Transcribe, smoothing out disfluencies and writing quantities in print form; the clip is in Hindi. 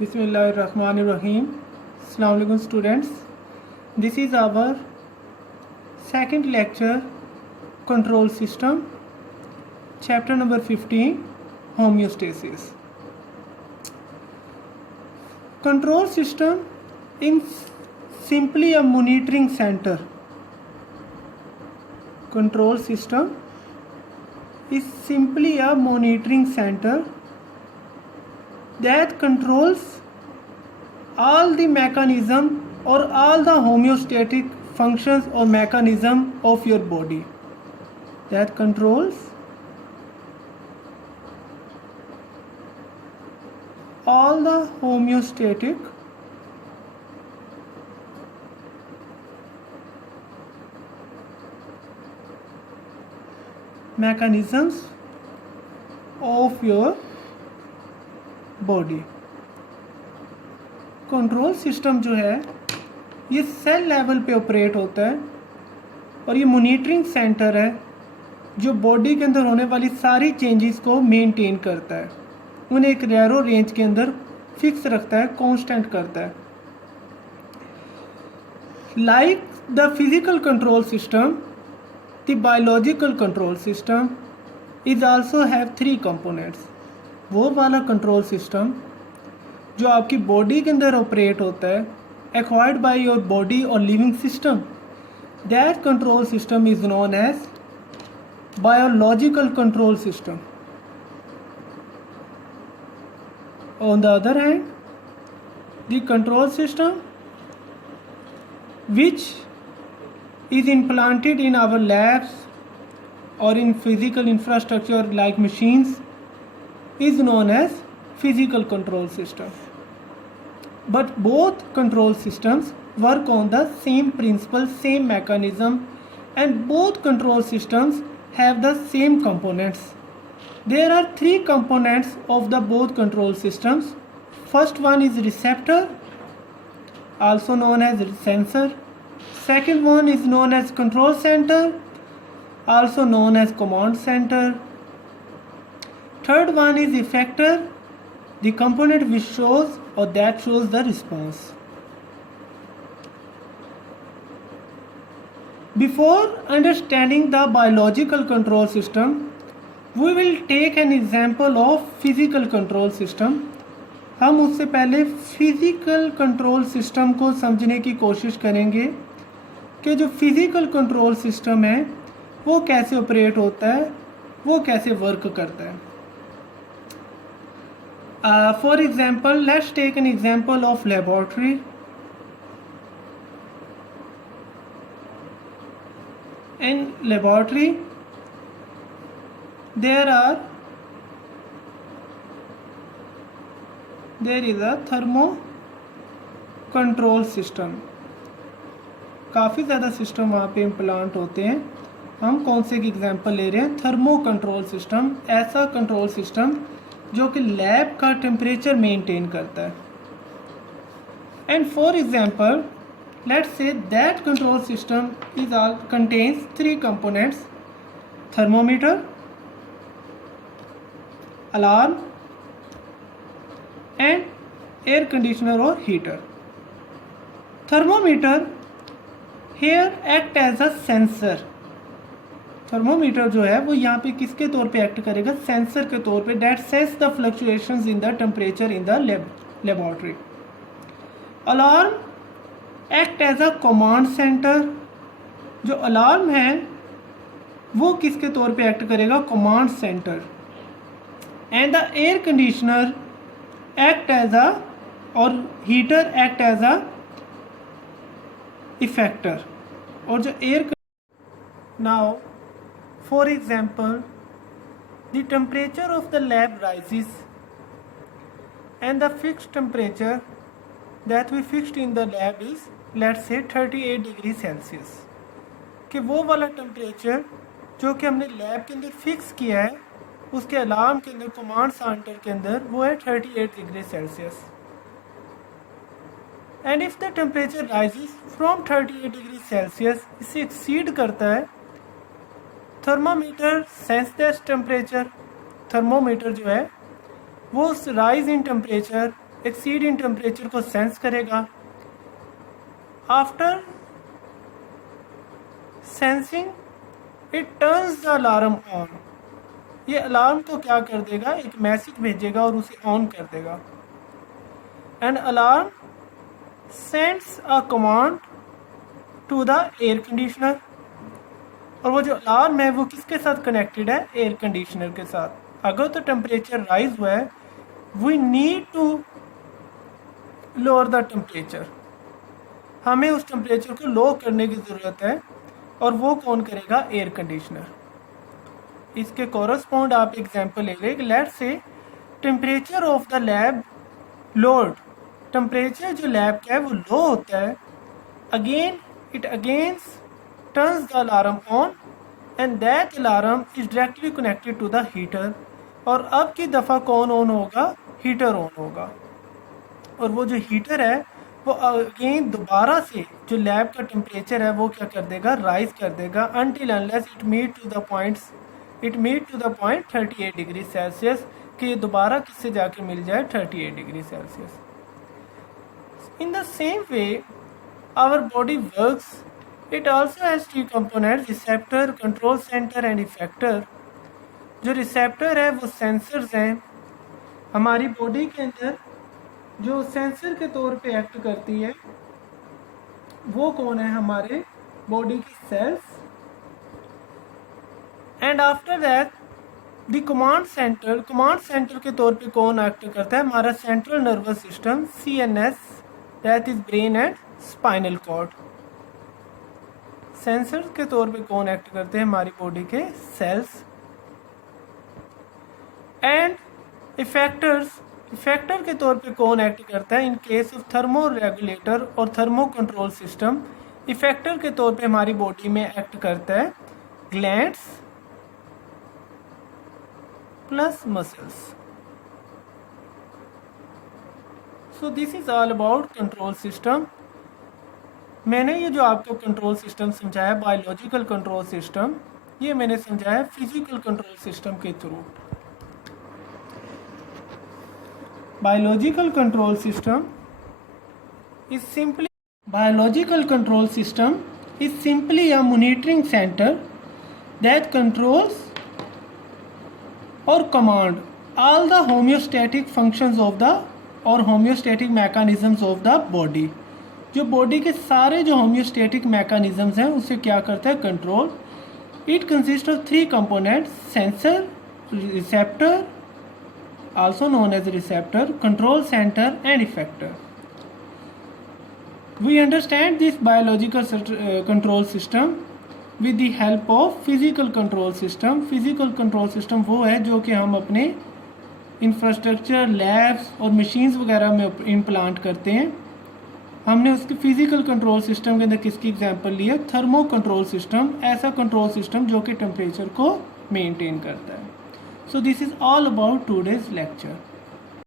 Bismillahirrahmanirrahim. Assalamu alaikum students. This is our second lecture, control system, chapter number 15, homeostasis. Control system is simply a monitoring center. Control system is simply a monitoring center that controls all the mechanism or all the homeostatic functions or mechanism of your body. That controls all the homeostatic mechanisms of your body. Control system जो है ये सेल लेवल पे ऑपरेट होता है और ये मॉनिटरिंग सेंटर है जो बॉडी के अंदर होने वाली सारी चेंजेस को मेंटेन करता है, उन्हें एक नैरो रेंज के अंदर फिक्स रखता है, कांस्टेंट करता है. Like the physical control system, the biological control system is also have 3 components. वो वाला कंट्रोल सिस्टम जो आपकी बॉडी के अंदर ऑपरेट होता है, एक्वायर्ड बाय योर बॉडी और living system, that control system is known as biological control system. On the other hand, the control system which is implanted in our labs or in physical infrastructure like machines is known as physical control system. But both control systems work on the same principle, same mechanism, and both control systems have the same components. There are 3 components of the both control systems. First one is receptor, also known as sensor. Second one is known as control center, also known as command center. Third one is effector, the component which shows or that shows the response. Before understanding the biological control system, we will take an example of physical control system. हम उससे पहले फिजिकल कंट्रोल सिस्टम को समझने की कोशिश करेंगे कि जो फिजिकल कंट्रोल सिस्टम है वो कैसे ऑपरेट होता है, वो कैसे वर्क करता है. For example, let's take an example of laboratory. In laboratory, there is a thermo control system. काफ़ी ज़्यादा सिस्टम वहाँ पे इम्प्लांट होते हैं. हम कौन से की एग्जांपल ले रहे हैं? थर्मो कंट्रोल सिस्टम, ऐसा कंट्रोल सिस्टम जो कि लैब का टेम्परेचर मेंटेन करता है. And for example, let's say that control system is all contains 3 components: thermometer, alarm and air conditioner और heater. Thermometer here act as a sensor. Thermometer जो है वो यहाँ पे किसके तौर पे एक्ट करेगा? सेंसर के तौर पे, that sense the fluctuations in the temperature in the laboratory. Alarm act as a command centre. जो अलार्म है वो किसके तौर पे एक्ट करेगा? Command centre. And the air conditioner act as a, और heater act as a effector. और जो air, now for example, the temperature of the lab rises and the fixed temperature that we fixed in the lab is, let's say, 38 degree Celsius. कि वो वाला टेम्परेचर जो कि हमने लैब के अंदर फिक्स किया है उसके अलार्म के अंदर, कमांड सेंटर के अंदर, वो है 38 degree Celsius. And if the temperature rises from 38 degree Celsius, इसे एक्सीड करता है, thermometer sense that temperature. Thermometer जो है वो rise in temperature exceed in temperature को सेंस करेगा। After sensing it turns the alarm on. ये अलार्म को क्या कर देगा, एक मैसेज भेजेगा और उसे ऑन कर देगा। And alarm sends a command to the air conditioner. और वो जो अलार्म है वो किसके साथ कनेक्टेड है, एयर कंडीशनर के साथ। अगर तो टेम्परेचर राइज हुआ है, we need to lower the temperature, हमें उस टेम्परेचर को लो करने की ज़रूरत है, और वो कौन करेगा, एयर कंडीशनर। इसके कॉरस्पॉन्ड आप एग्जांपल ले लें। Let's say temperature of the lab load, temperature जो लैब का है वो लो होता है। Again it against turns the alarm on and that alarm is directly connected to the heater। और अब की दफ़ा कौन ऑन होगा, हीटर ऑन होगा। और वो जो हीटर है वो अगेन दोबारा से जो लैब का टेम्परेचर है वो क्या कर देगा, राइज कर देगा, until unless it meet to the point 38 degree Celsius, कि ये दोबारा किससे जाके मिल जाए, 38 degree Celsius. In the same way our body works. It also has three components: receptor, control center and effector। जो रिसेप्टर है वो सेंसर्स हैं। हमारी बॉडी के अंदर जो सेंसर के तौर पे एक्ट करती है वो कौन है, हमारे बॉडी की cells. And after that the command centre के तौर पे कौन एक्ट करता है, हमारा central nervous system, CNS, that is brain and spinal cord. Sensor के तौर पे कौन एक्ट करते हैं, हमारी बॉडी के सेल्स। एंड इफेक्टर के तौर पे कौन एक्ट करता है, in case of thermo regulator और थर्मो कंट्रोल सिस्टम। इफेक्टर के तौर पे हमारी बॉडी में एक्ट करता है glands plus muscles. So this is all about control system. मैंने ये जो आपको कंट्रोल सिस्टम समझाया, बायोलॉजिकल कंट्रोल सिस्टम, ये मैंने समझाया फिजिकल कंट्रोल सिस्टम के through. Biological control system is simply a monitoring center that controls or command all the homeostatic functions of the or homeostatic mechanisms of the body। जो बॉडी के सारे जो होम्योस्टेटिक मैकेनिज्म्स हैं उसे क्या करता है, control. It consist of 3 components: sensor, receptor, also known as receptor, control centre and effector. We understand this biological control system with the help of physical control system. Physical control system वो है जो कि हम अपने इंफ्रास्ट्रक्चर, लैब्स और मशीन्स वगैरह में इम्प्लांट करते हैं। हमने उसके फिजिकल कंट्रोल सिस्टम के अंदर किसकी एग्जांपल ली है, थर्मो कंट्रोल सिस्टम, ऐसा कंट्रोल सिस्टम जो कि टेम्परेचर को मेंटेन करता है। So this is all about today's lecture.